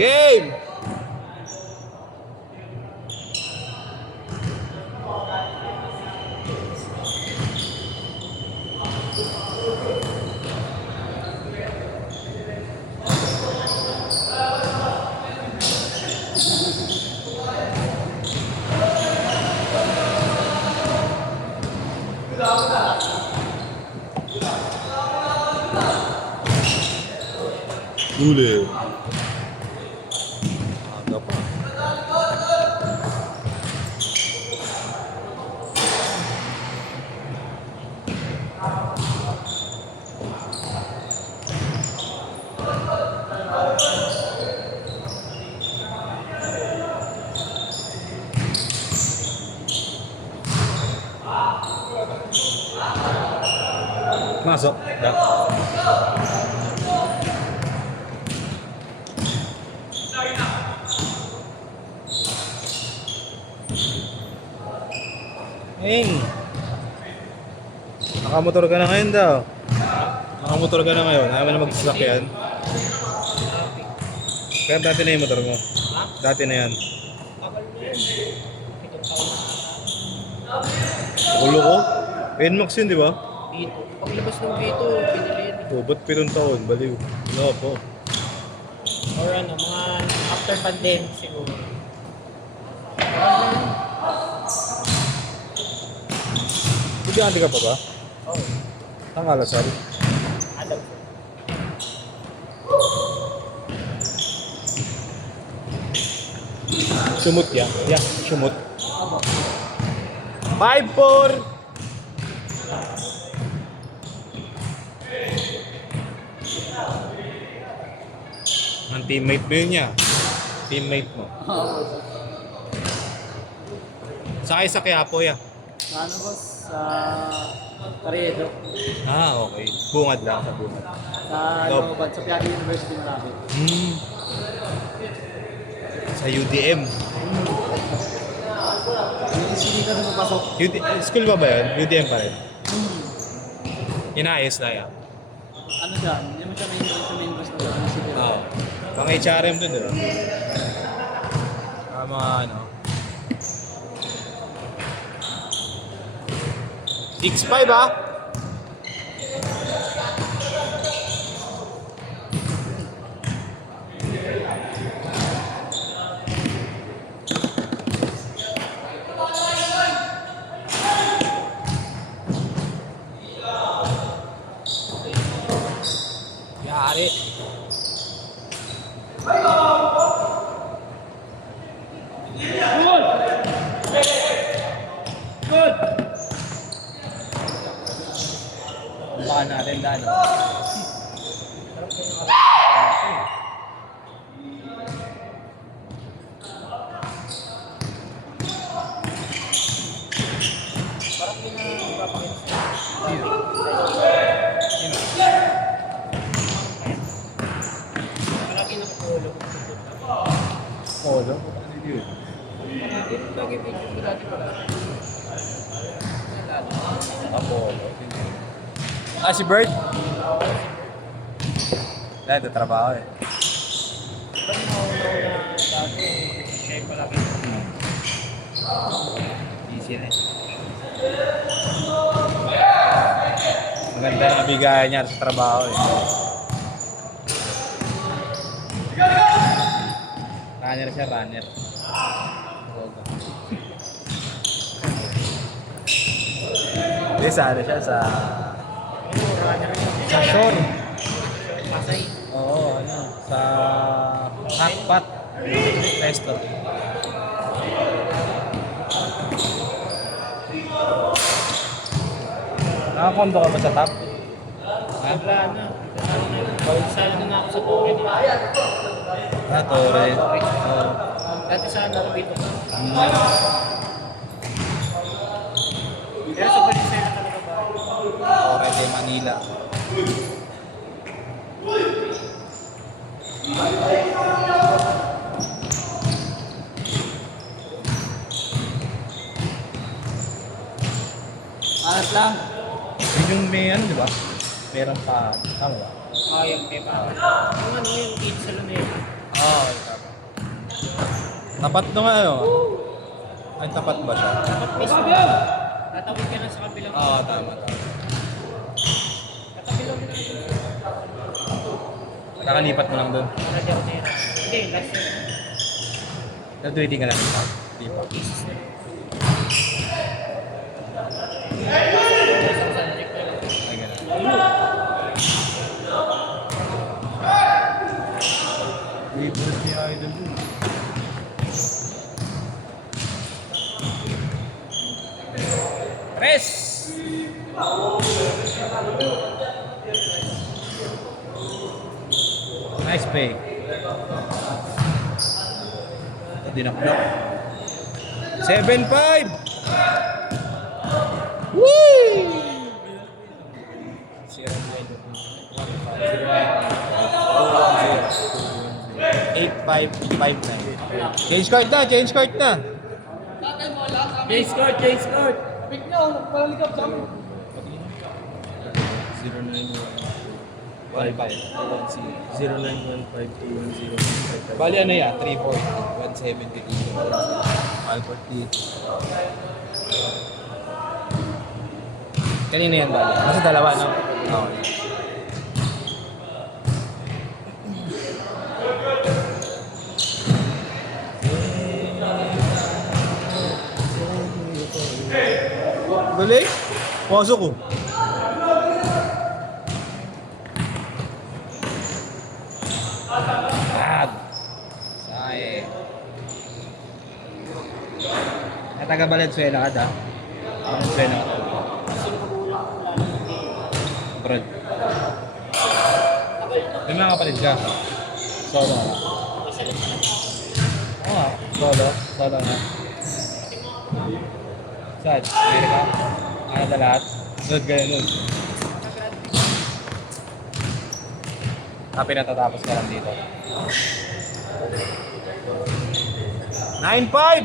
Game! Huli. Aga pa. Masuk. Dah. Nakamotor ka na ngayon daw. Nakamotor ka na ngayon. Ayaw mo na mag-sasakyan. Kaya dati na yung motor mo. Dati na yan. Ulo ko? NMAX yun, di ba? Dito. Paglabas ng dito, pinili yan. Oh, ba't 7 taon? Baliw. Wala po. Or ano, mga after pandemic siguro. Estudyante ka pa ba? Oo. Ang alasal. Alam ko. Sumut ya. Yeah, sumut. 5-4. Ang teammate mo yun niya. Teammate mo. Sakay sa Quiapo ya. Ano boss? Sa Carriedo. Ah, okay. Bungad lang sa bungad. Sa Looban, sa Piagi University malapit. Sa UDM. Hindi ka na papasok. School ba yun? UDM pa rin. Inaayos na yan. Ano dyan? Hindi mo siya main bus na dyan. Oo. Pang HRM dun, di ba? Mga ano. 6'5" ah? Yari. Baka natin daan. Parang pinapakita. Malaki ng polo. Polo? Ano yun? Lagi picture ko dati pala. Polo. Ah, si Bird? Dahil ito trabaho eh. Ba't nauna dati? Siya yung palaki. Easy na eh. Maganda na bigayan niya sa trabaho eh. Runner siya, runner. Hindi, sa ano siya, sa shore. Pasay. Oo, ano, sa hotpot restaurant. Nakakondo ka ba sa top? Ha? Wala na. Sala na ako sa Torre. Ah, Torre. Oo. Dati saan ako dito? Hmm. Pero sa Valenzuela talaga ba? Torre de Manila. Alas lang. Yun yung may ano, di ba? Meron pa, tama ba? Oh, yung pepa. Yung ano yung dito sa Luneta. Oo, tama. Tapat nung ano. Ay, tapat ba siya? Dapat mismo. Tatawid ka na sa kabilang. Oo, tama. Katabilang mo na. Nakalipat mo lang doon. Para Jardera. Hindi, last year. Nag-ready ka na. Di pa. Pieces na. Ay, gano'n. Favorite ni Idol dun. Press! Nice play. Dinakdak. 7-5! Woo! 8-5-5-9. Change card na! Change card na! Chase court, chase court. 0915-210-55. Bali ano yan? 340, 170, 140. Kanina yan bali. Kasi dalawa, no? Oo. Galing? Pasok ko. Sae. Taga Valenzuela ka da? Valenzuela ka. Brad. May mga kapatid ka? Solo ka? Oo nga. Solo? Solo na. Saan? Amerika? Canada lahat? Sunod kayo nun. Pinatatapos ka lang dito. 9-5!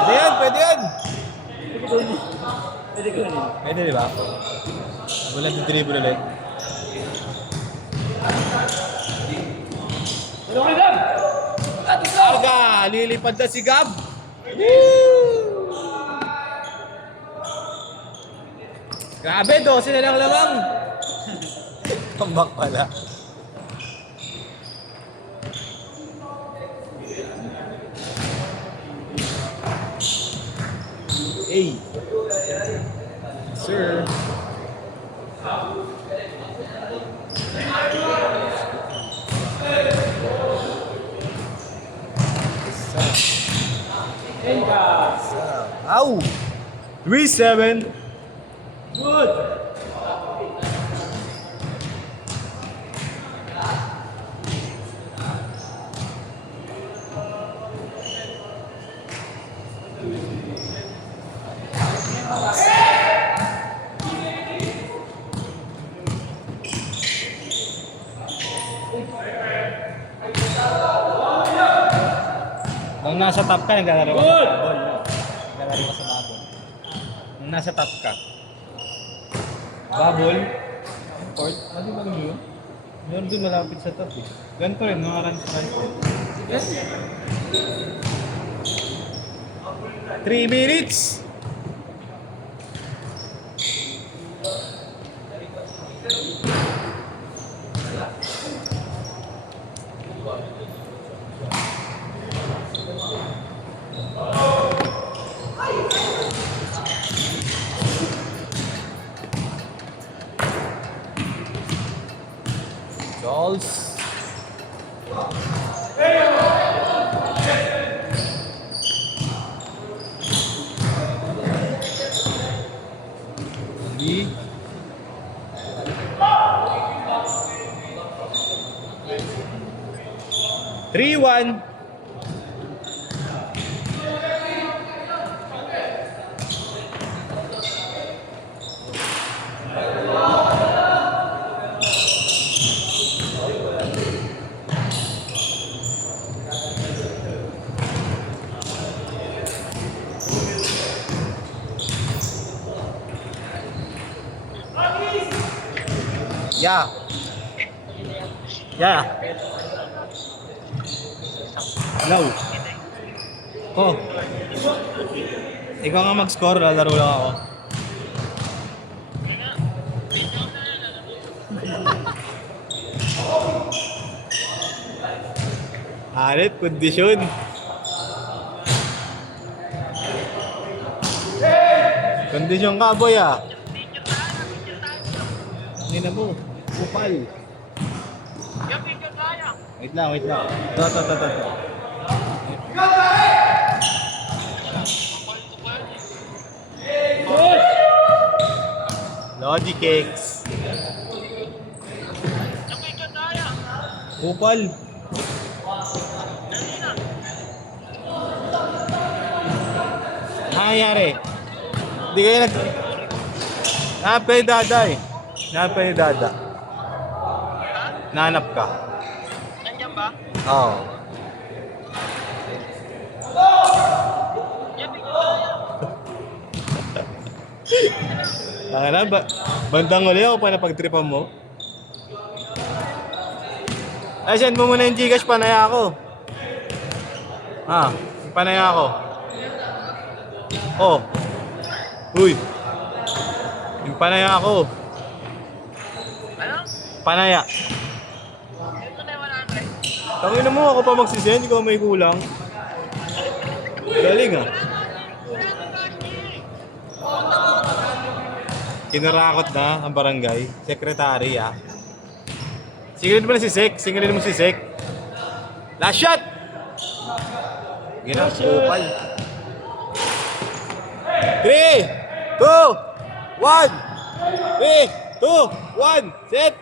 Pwede yan! Pwede yan! Pwede ko rin. Pwede di ba? Wala din dribble ulit. Tulong ka lang! Aga! Lilipad na si Gab! Grabe, 12 na lang lamang! Tambak pala. Hey! Sir! Ow! 3-7. Good! Nung nasa top ka, naglalaro ka sa bubble. Naglalaro ka sa bubble. Nung nasa top ka. Bubble. Court. Ano ba yun? Meron din malapit sa top eh. Ganito rin, mga run sa run. 3 minutes! Dolls. Lead. Three, 1. Yeah. Yeah. No. Oh. Ikaw nga mag-score, lalaro lang ako. Hanip, kondisyon. Kondisyon ka, boy ah. Hindi na mo. Kupal. Wait lang, wait lang. Ito. Logic cakes. Kupal. Ano nangyari? Hindi kayo nag... Napay dada eh. Napay dada. Nanap ka. Nandiyan ba? Oo. Na, bandang uli ako pa napagtripan mo. Ay, send mo muna yung Gcash, panaya ako. Panaya ako. Oh. Uy. Yung panaya ako. Ano? Panaya. Ito na 100. Tangina mo, ako pa magsisend, ikaw may kulang. Galing ah. Kinarakot na ang barangay. Sekretary ah. Singilin mo na si Sek. Singilin mo si Sek. Last shot! Ginang kupal. 3, 2, 1. 3, 2, 1. Set!